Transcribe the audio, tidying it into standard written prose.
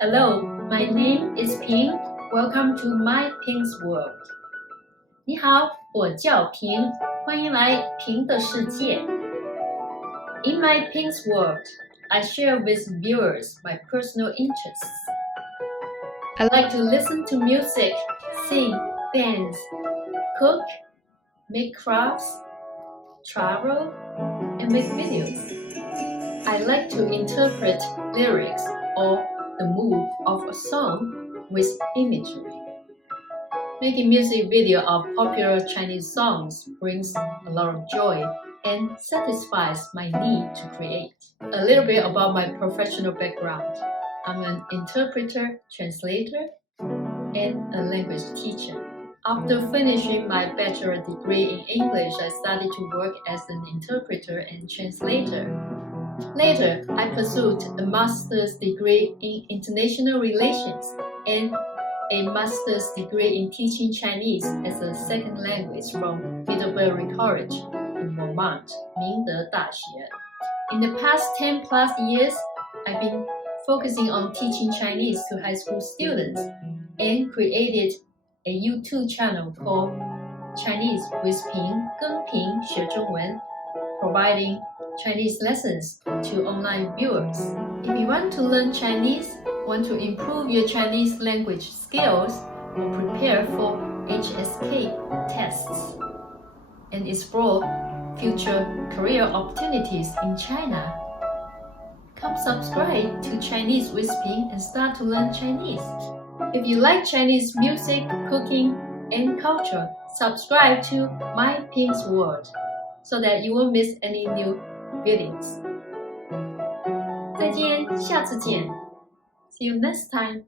Hello, my name is Ping. Welcome to MyPIngsWorld. 你好，我叫平，欢迎来平的世界。In MyPIngsWorld, I share with viewers my personal interests. I like to listen to music, sing, dance, cook, make crafts, travel, and make videos. I like to interpret lyrics or the mood of a song with imagery. Making music video of popular Chinese songs brings a lot of joy and satisfies my need to create. A little bit about my professional background. I'm an interpreter, translator, and a language teacher. After finishing my bachelor degree in English, I started to work as an interpreter and translator. Later, I pursued a master's degree in international relations and a master's degree in teaching Chinese as a second language from Middlebury College in Vermont, 明德大学. In the past 10 plus years, I've been focusing on teaching Chinese to high school students and created a YouTube channel called ChineseWithPing跟萍学中文, providing Chinese lessons to online viewers. If you want to learn Chinese, want to improve your Chinese language skills, or prepare for HSK tests, and explore future career opportunities in China, come subscribe to Chinese with Ping and start to learn Chinese. If you like Chinese music, cooking, and culture, subscribe to MyPIngsWorld so that you won't miss any new videos. 再见，下次见。See you next time.